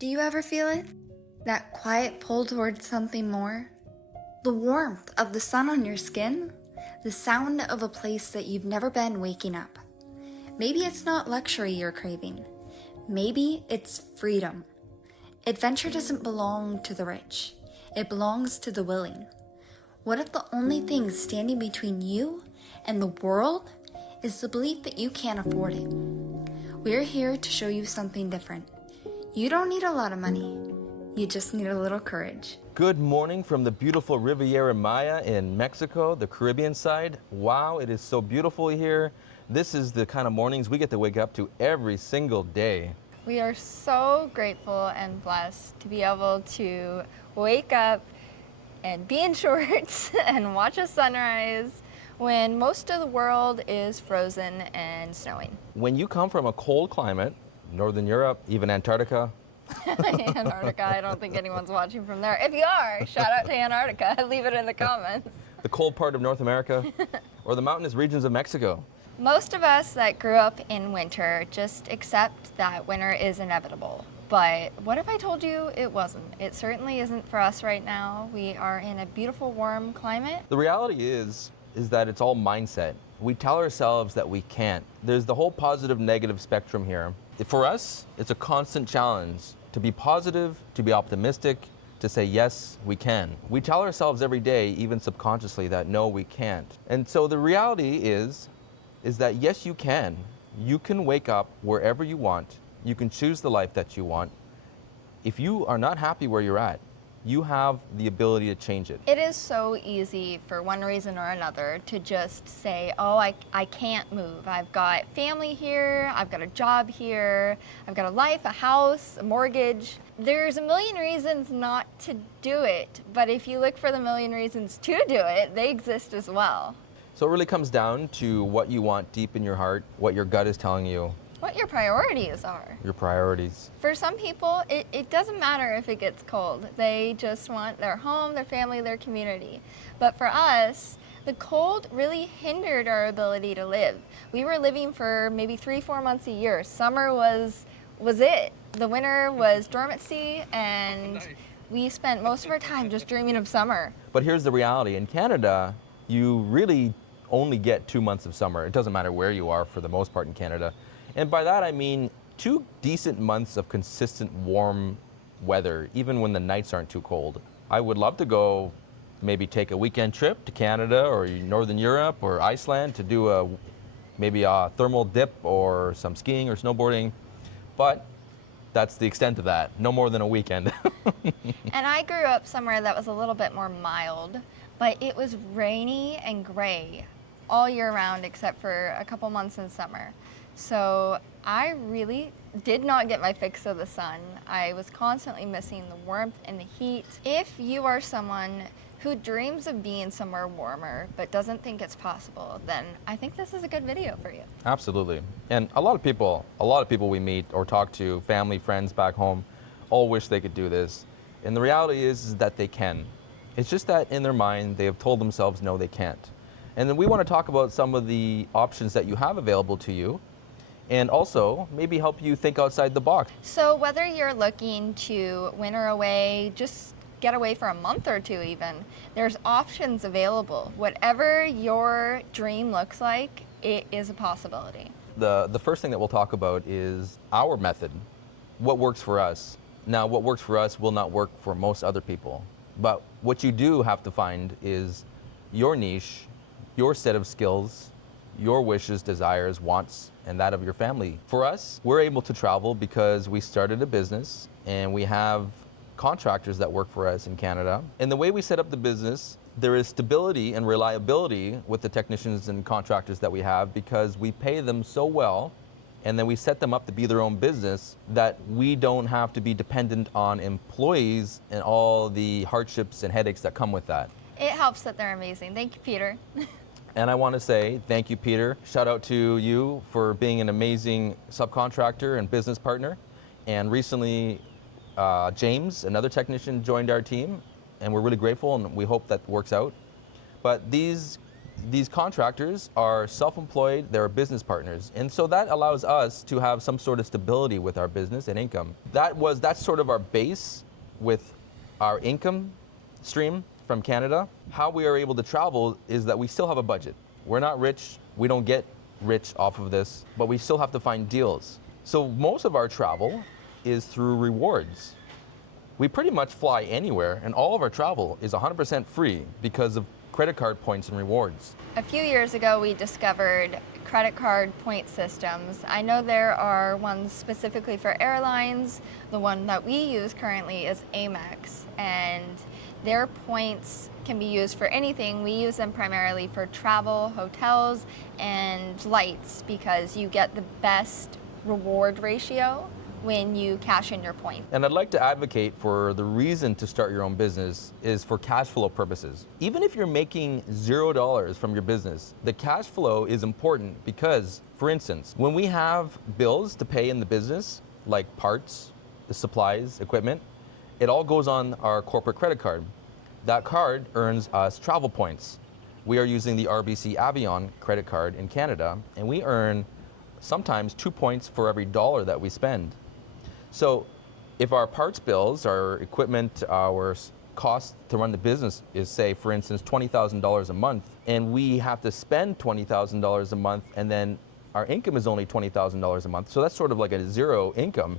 Do you ever feel it? That quiet pull towards something more? The warmth of the sun on your skin? The sound of a place that you've never been waking up? Maybe it's not luxury you're craving. Maybe it's freedom. Adventure doesn't belong to the rich. It belongs to the willing. What if the only thing standing between you and the world is the belief that you can't afford it? We're here to show you something different. You don't need a lot of money. You just need a little courage. Good morning from the beautiful Riviera Maya in Mexico, the Caribbean side. Wow, it is so beautiful here. This is the kind of mornings we get to wake up to every single day. We are so grateful and blessed to be able to wake up and be in shorts and watch a sunrise when most of the world is frozen and snowing. When you come from a cold climate, Northern Europe, even Antarctica. Antarctica, I don't think anyone's watching from there. If you are, shout out to Antarctica. Leave it in the comments. The cold part of North America, or the mountainous regions of Mexico. Most of us that grew up in winter just accept that winter is inevitable. But what if I told you it wasn't? It certainly isn't for us right now. We are in a beautiful, warm climate. The reality is that it's all mindset. We tell ourselves that we can't. There's the whole positive, negative spectrum here. For us, it's a constant challenge to be positive, to be optimistic, to say, yes, we can. We tell ourselves every day, even subconsciously, that no, we can't. And so the reality is that yes, you can. You can wake up wherever you want. You can choose the life that you want. If you are not happy where you're at, you have the ability to change it. It is so easy for one reason or another to just say, oh, I can't move. I've got family here, I've got a job here, I've got a life, a house, a mortgage. There's a million reasons not to do it, but if you look for the million reasons to do it, they exist as well. So it really comes down to what you want deep in your heart, what your gut is telling you. What your priorities are. Your priorities. For some people, it doesn't matter if it gets cold. They just want their home, their family, their community. But for us, the cold really hindered our ability to live. We were living for maybe 3-4 months a year. Summer was it. The winter was dormancy, and we spent most of our time just dreaming of summer. But here's the reality. In Canada, you really only get 2 months of summer. It doesn't matter where you are for the most part in Canada. And by that I mean 2 decent months of consistent warm weather, even when the nights aren't too cold. I would love to go maybe take a weekend trip to Canada or Northern Europe or Iceland to do maybe a thermal dip or some skiing or snowboarding, but that's the extent of that. No more than a weekend. And I grew up somewhere that was a little bit more mild, but it was rainy and gray all year round except for a couple months in summer. So I really did not get my fix of the sun. I was constantly missing the warmth and the heat. If you are someone who dreams of being somewhere warmer but doesn't think it's possible, then I think this is a good video for you. Absolutely. And a lot of people we meet or talk to, family, friends back home, all wish they could do this. And the reality is that they can. It's just that in their mind, they have told themselves, no, they can't. And then we want to talk about some of the options that you have available to you, and also maybe help you think outside the box. So whether you're looking to winter away, just get away for a month or two even, there's options available. Whatever your dream looks like, it is a possibility. The first thing that we'll talk about is our method, what works for us. Now, what works for us will not work for most other people. But what you do have to find is your niche, your set of skills, your wishes, desires, wants, and that of your family. For us, we're able to travel because we started a business and we have contractors that work for us in Canada. And the way we set up the business, there is stability and reliability with the technicians and contractors that we have because we pay them so well, and then we set them up to be their own business that we don't have to be dependent on employees and all the hardships and headaches that come with that. It helps that they're amazing. Thank you, Peter. And I want to say thank you, Peter. Shout out to you for being an amazing subcontractor and business partner. And recently, James, another technician, joined our team, and we're really grateful, and we hope that works out. But these these contractors are self-employed, they're business partners. And so that allows us to have some sort of stability with our business and income. That's sort of our base with our income stream from Canada. How we are able to travel is that we still have a budget. We're not rich, we don't get rich off of this, but we still have to find deals. So most of our travel is through rewards. We pretty much fly anywhere, and all of our travel is 100% free because of credit card points and rewards. A few years ago, we discovered credit card point systems. I know there are ones specifically for airlines. The one that we use currently is Amex, and their points can be used for anything. We use them primarily for travel, hotels, and flights because you get the best reward ratio when you cash in your point. And I'd like to advocate for the reason to start your own business is for cash flow purposes. Even if you're making $0 from your business, the cash flow is important because, for instance, when we have bills to pay in the business, like parts, the supplies, equipment, it all goes on our corporate credit card. That card earns us travel points. We are using the RBC Avion credit card in Canada, and we earn sometimes 2 points for every dollar that we spend. So if our parts bills, our equipment, our cost to run the business is, say, for instance, $20,000 a month, and we have to spend $20,000 a month, and then our income is only $20,000 a month, so that's sort of like a zero income,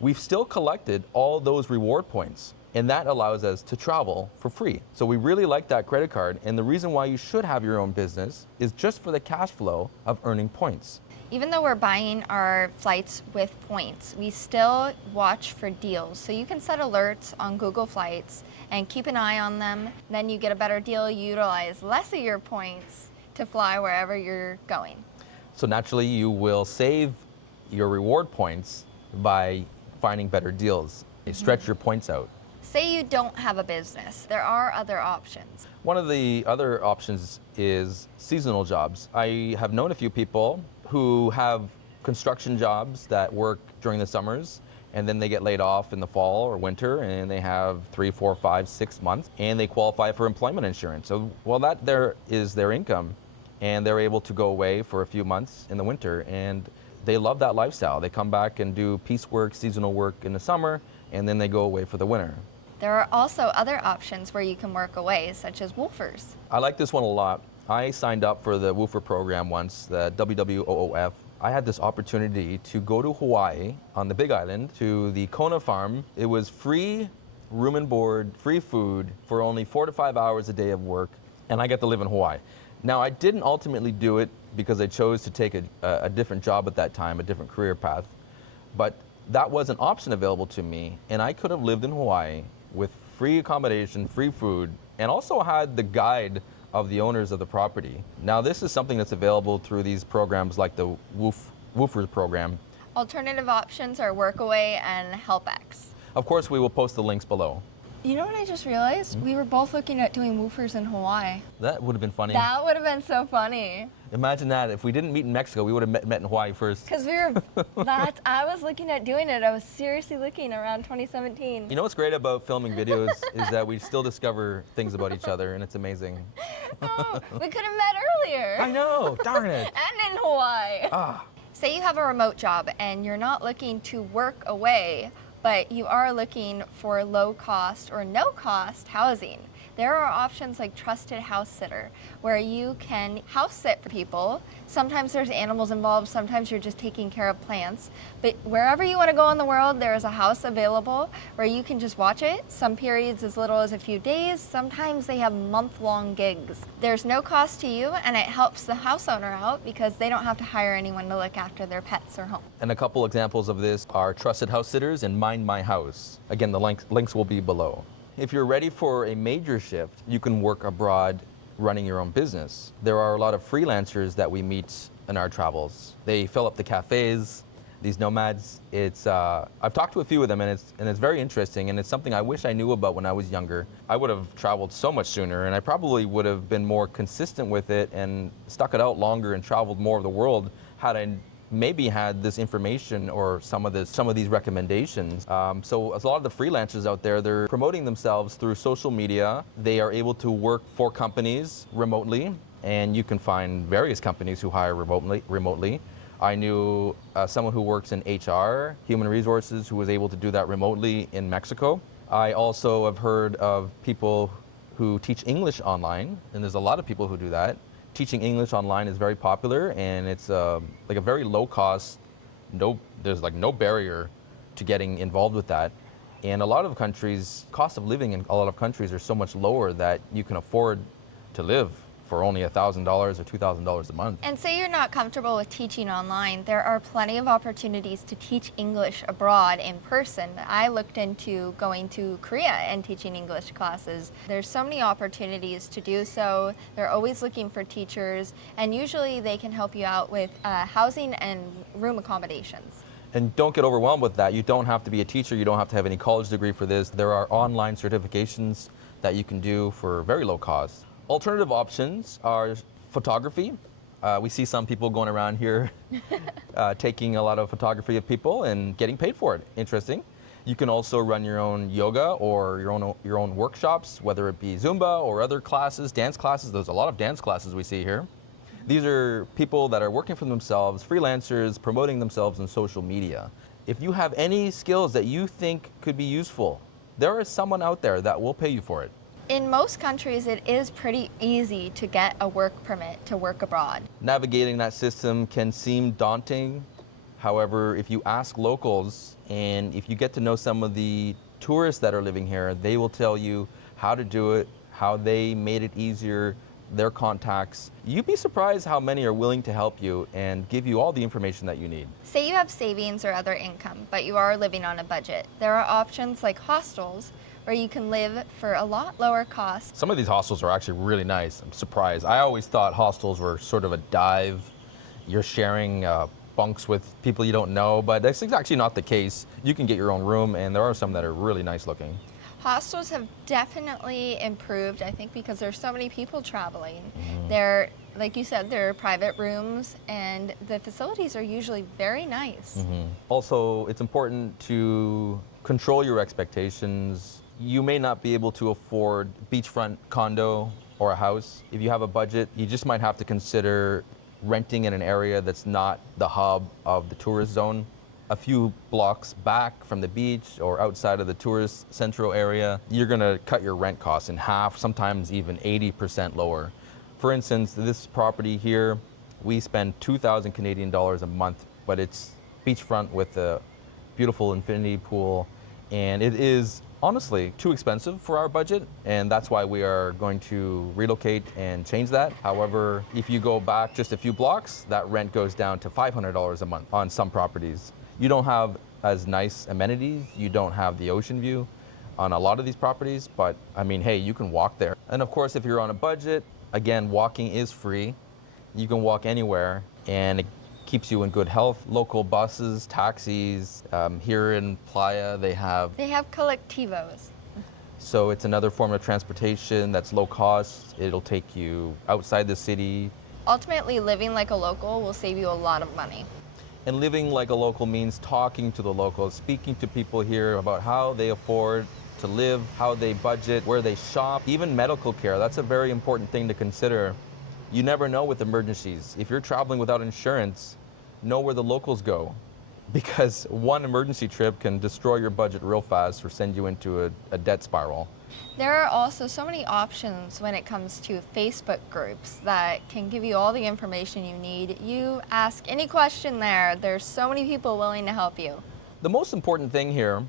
we've still collected all those reward points, and that allows us to travel for free. So we really like that credit card, and the reason why you should have your own business is just for the cash flow of earning points. Even though we're buying our flights with points, we still watch for deals. So you can set alerts on Google Flights and keep an eye on them. Then you get a better deal, you utilize less of your points to fly wherever you're going. So naturally you will save your reward points by finding better deals. You stretch your points out. Say you don't have a business, there are other options. One of the other options is seasonal jobs. I have known a few people who have construction jobs that work during the summers, and then they get laid off in the fall or winter, and they have 3, 4, 5, 6 months, and they qualify for employment insurance. So, well, that there is their income, and they're able to go away for a few months in the winter, and they love that lifestyle. They come back and do piecework, seasonal work in the summer, and then they go away for the winter. There are also other options where you can work away, such as woofers. I like this one a lot. I signed up for the woofer program once, the WWOOF. I had this opportunity to go to Hawaii on the Big Island to the Kona farm. It was free room and board, free food for only 4 to 5 hours a day of work, and I got to live in Hawaii. Now, I didn't ultimately do it because I chose to take a different job at that time, a different career path, but that was an option available to me, and I could have lived in Hawaii with free accommodation, free food, and also had the guide of the owners of the property. Now, this is something that's available through these programs like the Woofers program. Alternative options are Workaway and HelpX. Of course, we will post the links below. You know what I just realized? We were both looking at doing woofers in Hawaii. That would have been funny. That would have been so funny. Imagine that. If we didn't meet in Mexico, we would have met in Hawaii first. Because I was looking at doing it. I was seriously looking around 2017. You know what's great about filming videos is that we still discover things about each other, and it's amazing. Oh, we could have met earlier. I know, darn it. And in Hawaii. Ah. Say you have a remote job and you're not looking to work away, but you are looking for low cost or no cost housing. There are options like Trusted House Sitter, where you can house sit for people. Sometimes there's animals involved, sometimes you're just taking care of plants. But wherever you want to go in the world, there is a house available where you can just watch it. Some periods as little as a few days, sometimes they have month-long gigs. There's no cost to you, and it helps the house owner out because they don't have to hire anyone to look after their pets or home. And a couple examples of this are Trusted House Sitters and Mind My House. Again, the links will be below. If you're ready for a major shift, you can work abroad running your own business. There are a lot of freelancers that we meet in our travels. They fill up the cafes, these nomads. I've talked to a few of them, and it's very interesting, and it's something I wish I knew about when I was younger. I would have traveled so much sooner, and I probably would have been more consistent with it and stuck it out longer and traveled more of the world had I maybe had this information or some of these recommendations. So a lot of the freelancers out there, they're promoting themselves through social media. They are able to work for companies remotely, and you can find various companies who hire remotely. I knew someone who works in HR, human resources, who was able to do that remotely in Mexico. I also have heard of people who teach English online, and there's a lot of people who do that. Teaching English online is very popular, and it's like a very low cost, there's like no barrier to getting involved with that. And a lot of countries, cost of living in a lot of countries are so much lower that you can afford to live for only $1,000 or $2,000 a month. And say you're not comfortable with teaching online, there are plenty of opportunities to teach English abroad in person. I looked into going to Korea and teaching English classes. There's so many opportunities to do so. They're always looking for teachers, and usually they can help you out with housing and room accommodations. And don't get overwhelmed with that. You don't have to be a teacher. You don't have to have any college degree for this. There are online certifications that you can do for very low cost. Alternative options are photography. We see some people going around here taking a lot of photography of people and getting paid for it. Interesting. You can also run your own yoga or your own workshops, whether it be Zumba or other classes, dance classes. There's a lot of dance classes we see here. These are people that are working for themselves, freelancers, promoting themselves on social media. If you have any skills that you think could be useful, there is someone out there that will pay you for it. In most countries, it is pretty easy to get a work permit to work abroad. Navigating that system can seem daunting. However, if you ask locals and if you get to know some of the tourists that are living here, they will tell you how to do it, how they made it easier, their contacts. You'd be surprised how many are willing to help you and give you all the information that you need. Say you have savings or other income, but you are living on a budget. There are options like hostels where you can live for a lot lower cost. Some of these hostels are actually really nice. I'm surprised. I always thought hostels were sort of a dive. You're sharing bunks with people you don't know, but that's actually not the case. You can get your own room, and there are some that are really nice looking. Hostels have definitely improved, I think, because there's so many people traveling. They're, like you said, there are private rooms, and the facilities are usually very nice. Also, it's important to control your expectations. You may not be able to afford beachfront condo or a house. If you have a budget, you just might have to consider renting in an area that's not the hub of the tourist zone. A few blocks back from the beach or outside of the tourist central area, you're gonna cut your rent costs in half, sometimes even 80% lower. For instance, this property here, we spend 2,000 Canadian dollars a month, but it's beachfront with a beautiful infinity pool, and it is honestly too expensive for our budget, and that's why we are going to relocate and change that. However, if you go back just a few blocks, that rent goes down to $500 a month on some properties. You don't have as nice amenities, you don't have the ocean view on a lot of these properties, but I mean, hey, you can walk there. And of course, if you're on a budget, again, walking is free. You can walk anywhere, and it keeps you in good health. Local buses, taxis, here in Playa, they have colectivos. So it's another form of transportation that's low cost. It'll take you outside the city. Ultimately, living like a local will save you a lot of money. And living like a local means talking to the locals, speaking to people here about how they afford to live, how they budget, where they shop, even medical care. That's a very important thing to consider. You never know with emergencies. If you're traveling without insurance, know where the locals go, because one emergency trip can destroy your budget real fast or send you into a debt spiral. There are also so many options when it comes to Facebook groups that can give you all the information you need. You ask any question there, there's so many people willing to help you. The most important thing here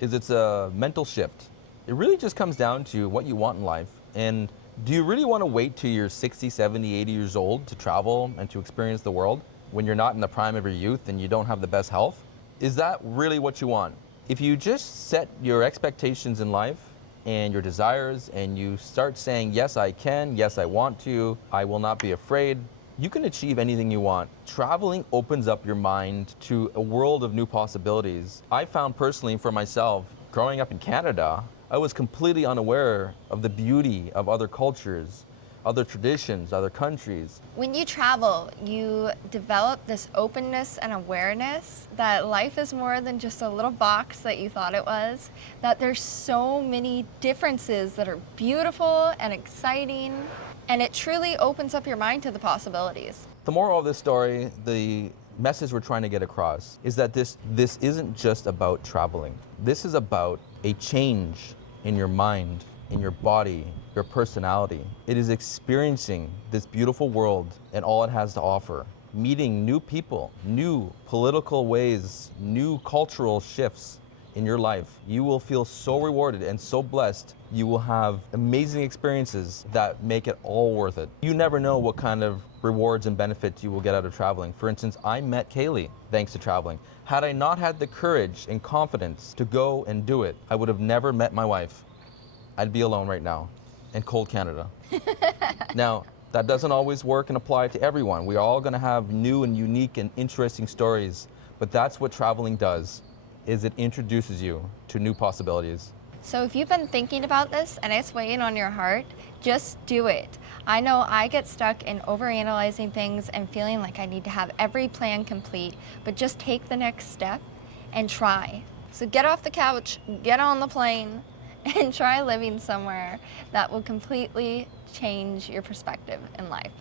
is it's a mental shift. It really just comes down to what you want in life. And do you really want to wait till you're 60, 70, 80 years old to travel and to experience the world when you're not in the prime of your youth and you don't have the best health? Is that really what you want? If you just set your expectations in life and your desires, and you start saying, yes, I can, yes, I want to, I will not be afraid, you can achieve anything you want. Traveling opens up your mind to a world of new possibilities. I found personally for myself, growing up in Canada, I was completely unaware of the beauty of other cultures, other traditions, other countries. When you travel, you develop this openness and awareness that life is more than just a little box that you thought it was, that there's so many differences that are beautiful and exciting. And it truly opens up your mind to the possibilities. The moral of this story, the message we're trying to get across is that this isn't just about traveling. This is about a change in your mind, in your body, your personality. It is experiencing this beautiful world and all it has to offer. Meeting new people, new political ways, new cultural shifts in your life. You will feel so rewarded and so blessed. You will have amazing experiences that make it all worth it. You never know what kind of rewards and benefits you will get out of traveling. For instance, I met Kaylee thanks to traveling. Had I not had the courage and confidence to go and do it, I would have never met my wife. I'd be alone right now in cold Canada. Now, that doesn't always work and apply to everyone. We're all gonna have new and unique and interesting stories, but that's what traveling does, is it introduces you to new possibilities. So if you've been thinking about this and it's weighing on your heart, just do it. I know I get stuck in overanalyzing things and feeling like I need to have every plan complete, but just take the next step and try. So get off the couch, get on the plane, and try living somewhere that will completely change your perspective in life.